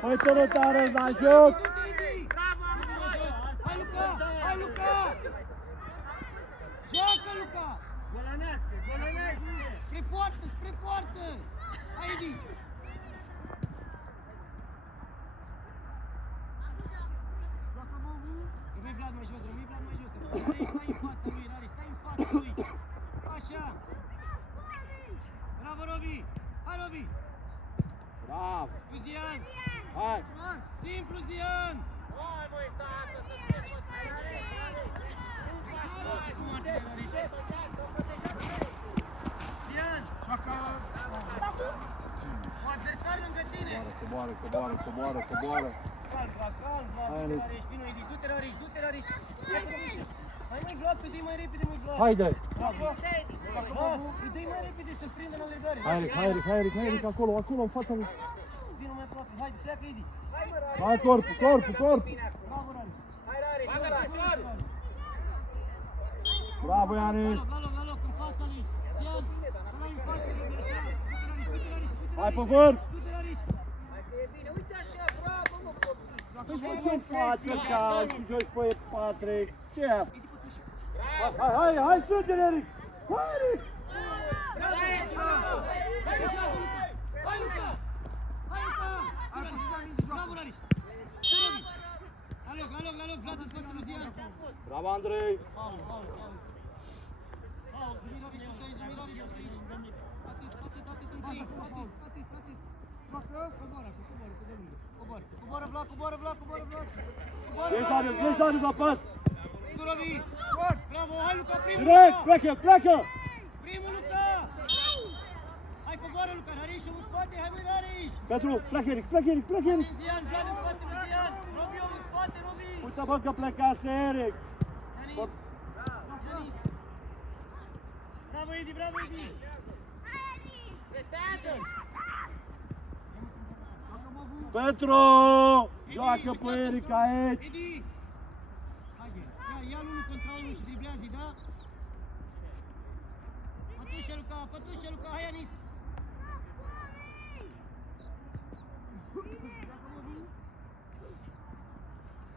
Păi te rătare la joc! Du-te, Edi! Hai, Luca! Joacă, Luca! Spre poartă! Hai, Edi! Rămâi Vlad mai jos! Stai în fața lui, Rariș, stai în fața lui! Așa! Bravo, Robi! Hai, Robi! Bravo! Cu Zian! Hai! Simplu, Zian! Hai, măi, tată, să scrie Zian! Un adversar lângă tine! Coboară! Calm, Hai, du-te, Alex. Rariș, vino, Edi, du-te, Rariș! Pleacă pe ușă! Hai, măi, Vlad, că dă-i mai repede, măi, Vlad! Haide! Bravo! Îi dă-i mai repede să-l prindă în legare! Hai, Eric, acolo, în fața lui! Vino mai aproape, haide, pleacă, Edi! Hai, corpul! Bravo, Rariș! Hai, Rare! Bravo, Ianis! La loc, în fața lui! Zian, să mai în fața lui, așa! Du-te, Rariș! Hai pe vârf! Du-te, Rariș! Îți faci în față ca și joci pe Patrick. Ce e asta? Hai, sute, Eric! Hai, Eric! Hai, Luca! Bravo, Lariș! La loc, Vlad, în spate, Lucian! Bravo, Andrei! Coboară, Vlad! Ești Darius, la pas! Durovi! Bravo, hai, Luca, primul! Direct, Luca! pleacă! Primul, Luca! Hai, coboară, Luca! Hariș, în spate, hai, băi, Hariș! Petru, pleacă, Eric! Lucian, Vlad, în spate, Lucian! Robi, în spate, Robi! Uite, bă, că plecase Eric! Yanis! Bravo, Edi! Petru! Joacă pe Eric aici! Edi! Haide, ia unul contra unul și driblează, da? Pătușe, Luca, hai, Yanis!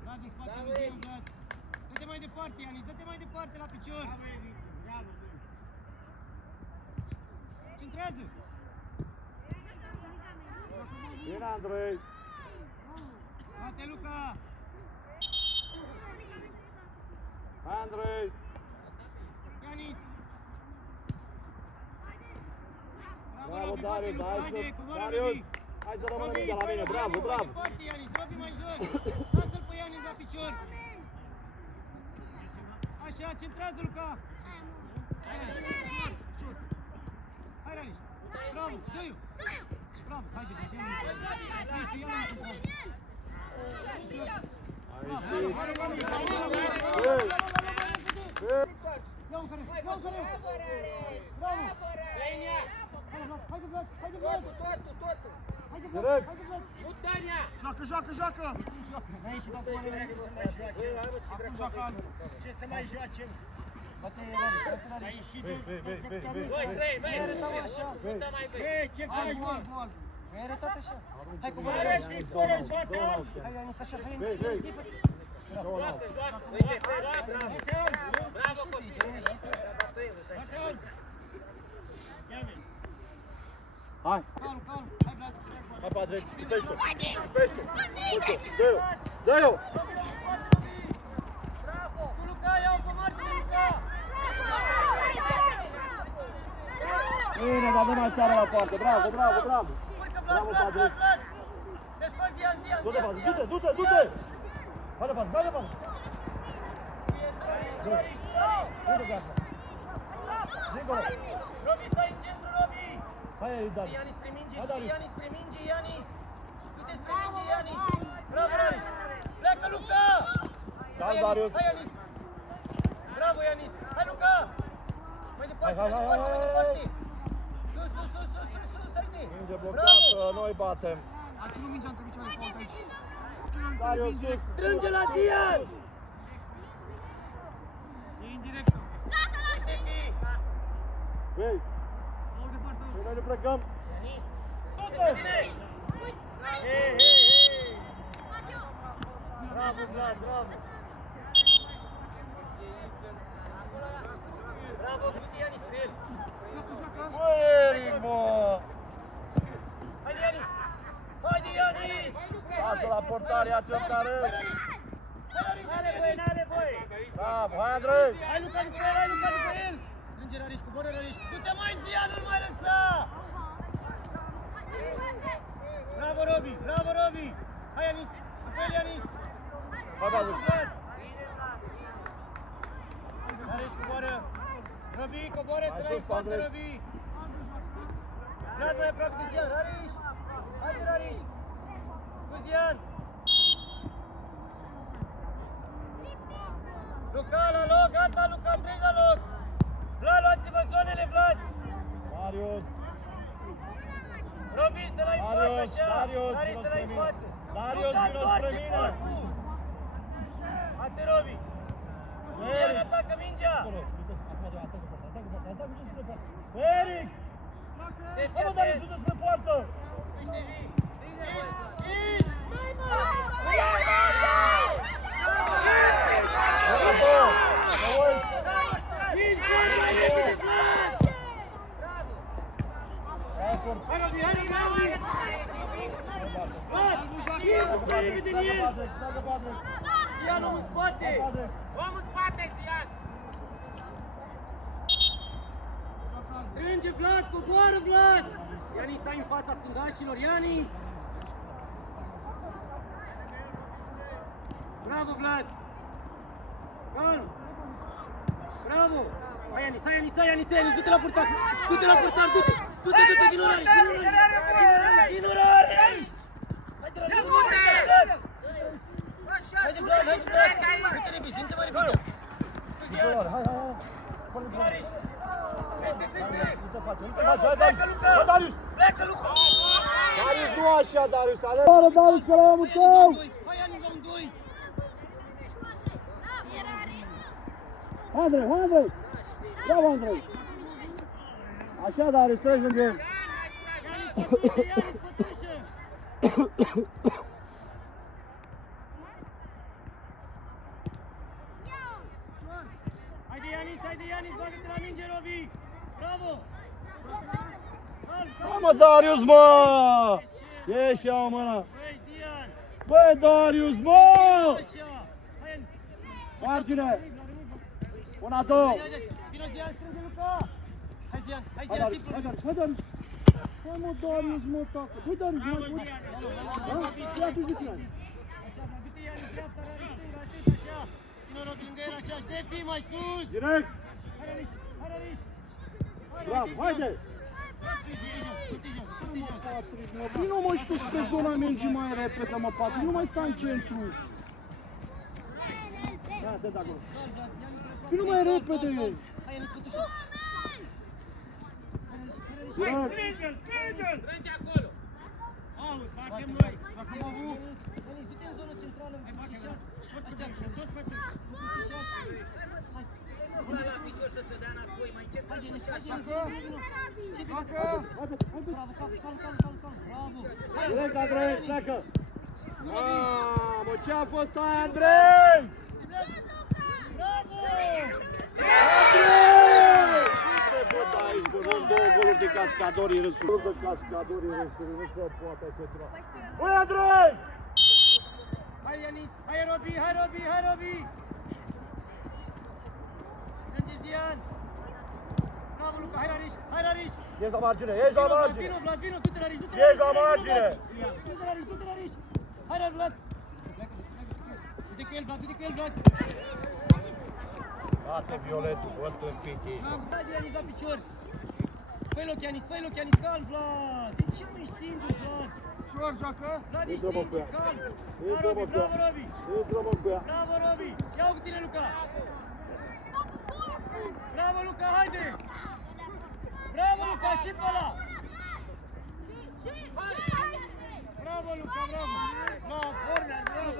Vlad, în spate, Lucian, Vlad! Dă-te mai departe, Yanis, dă-te mai departe la picior! Centrează! Bine, Andrei! Bate, Luca! Hai, Andrei! Yanis! Bravo, Darius, Haide, coboară, Darius! Robi! Hai să rămână Robi, mingea la mine, bravo! Mai departe, Yanis, Robi mai jos! Lasă-l pe Yanis la picior! Așa, centrează, Luca! Hai, Raniș! Bravo, dă-i! Bravo, haide, Yanis! Ești, Yanis! Ia un care! Bravo! Haide, Vlad! Haide, Vlad! Joacă! Ce să mai joacem? A ieșit de săptămâni. Ce faci, mă? Mi-ai arătat așa. Hai, coboară! Arăți-i corect, bate-al! Hai, Yanis, așa, hai! Bravo, copii! Bate-al! Hai! Calm, hai, Vlad! Hai, Patrick! Cipește-o! Dă-i-o! Cu Luca, ia-o pe margine, Luca! Bine, dar nu mai tare la poartă! Bravo! Urcă, Vlad! Desfă, Zian! Du-te! Hai de față! Robi, stai în centru, Robi! Hai, Darius! Yanis spre minge, Hai, Darius. Yanis spre minge, Yanis! Du-te spre minge, Yanis! Bravo, Yanis! Pleacă, Luca! Hai, Darius! Hai, Yanis! Bravo, Yanis! Hai, Luca! Mai departe, Hai. mai departe! Sus, haide! Minge blocată, noi batem! A ținut mingea între picioare foarte aici. Darius, sus! Strânge la Zian! E indirectă. Ștefi! Hei! Au departe. Și noi ne plecăm! Este bine! Hei! Bravo, Vlad, bravo! Bravo, du-te, Yanis, pe el! Bă, Eric, bă! Haide, Yanis! Haide, Yanis! Lasă la portar, ia-ți o care! N-are voie! Bravo, hai, Andrei! Hai, Luca, după el! Strânge, Rariș, coboră, Rariș! Du-te, mai, Zian, nu-l mai lăsa! Bravo, Robi! Hai, Yanis! După el, Yanis! Hai, Patrick! Rariș, coboră! Robi, coboră, să Hai l-ai în sus, față, Andrei. Robi! Vlad, mai aproape de Zian, Rariș! Haide, Rariș! Cu Zian! Luca, la loc, gata, Luca, treci la loc! Vlad, luați-vă zonele, Vlad! Darius! Robi, să l-ai în față, așa! Darius, Rariș, să l-ai în vino față! Darius, Luca, vino întoarce spre mine! corpul! Hai-te, Robi! Zian, atacă mingea! Eric! Ștefi, Hai, mă, Darius, atent! du-te spre poartă! Ștefi! Ești! repede în el! Zian, om în spate! Om în spate, Zian! Strânge Vlad, coboară Vlad! Ianis, stai în fața fundașilor, Ianis! Bravo Vlad! Calm! Bravo! Hai Ianis, hai Ianis, hai Ianis, Ianis, du-te la portar! Du-te la portar, du-te! Du-te, du-te, vino Rareș, vino Rareș! Vino Rareș! Haide Rareș, du-te! Haide Vlad, haide Vlad! Du-te repede, du-te mai repede! Rareș! Peste, peste! Bă, Darius! Plecă Luca! Darius, nu așa, Darius! Alea, Darius, că la omul tău! Hai Ianis, amândoi! Andrei, Andrei! Bravo, Andrei! Așa, Darius, treci lângă el! Ianis, pătușă, Ianis, pătușă! Haide Ianis, bagă-te la minge, Robi! Bravo! Hai mă, Darius, mă! Ieși, ia mâna! Băi, Zian! Băi, Darius, mă! Așa! Hai, Ianis! Margine! Una, două! Vino, Zian, strânge Luca! Hai, Zian, Hai, Zian, Darius, simplu! hai, Darius, hai, Darius! Hai, mă, Darius, mă, tacă! Băi, Darius, Bravo, mai Zian! Da? Ia tu zici, Așa, du-te, Ianis, dreapta, Rareș, stânga, atât, așa! Vino, Robi, lângă el, așa, Ștefi, mai sus! Direct! Hai, Rareș, hai, Rareș! Bravo, haide! Vino, mă, și tu spre zona mingii mai repede, mă, Patri, nu mai stai în centru! Da, dă de acolo! Vino mai repede! Hai, Ianis, pătușă! Direct! Strânge acolo! Auzi, facem noi. Dacă am avut... Ianis, du-te în zonă centrală, în Bucișat! Până la picior să se dea înapoi, mai încep Hai, Ianis, hai, Ianis, bravo, calm, bravo! Direct, Andrei, pleacă! Mamă, ce-a fost aia, Andrei? Bravo! Andrei! Bă, da, aici, bă, luăm două goluri de cascadori în râsul. De cascadori în râsul, nu se poate așa ceva. Băi, Andrei! Hai, Ianis, hai, Robi, hai, Robi, hai, Robi! Strânge, Zian! Bravo, Luca, hai, Rareș, hai, Rareș! Ești la margine, ești la margine! Vino, Vlad, vino, du-te, Rareș, du-te, Ești la margine! Du-te, Rareș, du-te, Rareș! Hai, Vlad! Du-te cu el, Vlad, du-te cu el, Vlad! Bate violetul, bă, tâmpiti! Vlad, Ianis, la picior! Fă-i loc, Ianis, calm, Vlad! De ce nu ești singur, Vlad? Ușor joacă. Vlad, ești Intră-mă cu singur, ea. calm! Intră-mă cu ea. Bravo, Robi! Intră-mă cu ea! Bravo, Robi! Ia-o cu tine, Luca! Bravo, Luca, haide! Bravo, Luca, și pe ăla! Bravo, Luca, bravo! Bravo, corner, bravo!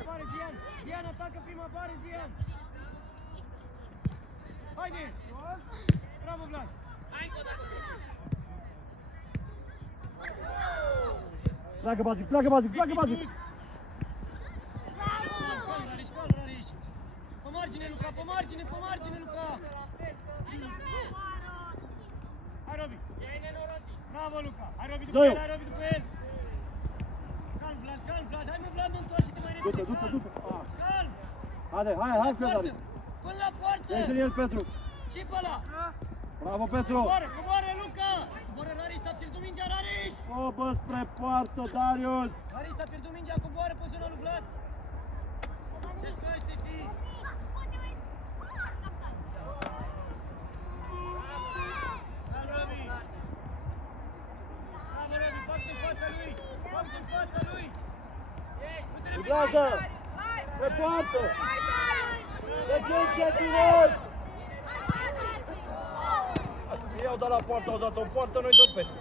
Apare Zian! Zian, atacă prima, apare Zian! Haide! Bravo, Vlad! Hai încă o dată! Pleacă, Patrick, pleacă, Patrick, pleacă, Patrick! Calm, Rareș! Pe margine, Luca, pe margine, Luca! Hai, Robi! E nenorocit! Bravo, Luca! Hai, Robi, după el, hai, Robi, după el! Calm, Vlad! Hai, mă, Vlad, mă întoarce-te mai repede! Du-te, du-te! Calm! Haide, hai, Fedor! Până la poartă! Ești în el, Petru! Ce pe ăla? Bravo, Petru! Coboară, Luca! Coboară, Rareș, s-a pierdut mingea, Rareș! O, bă, spre poartă, Darius! Rareș, s-a pierdut mingea, coboară pe zona lui Vlad! Desfăște, fii! Calm, Robi! Bravo, Robi, bag-te în fața lui! Bag-te în fața lui! Dublează! Spre poartă! Detenție, tiroj! Ei au dat la poartă, au dat o poartă, noi dăm peste.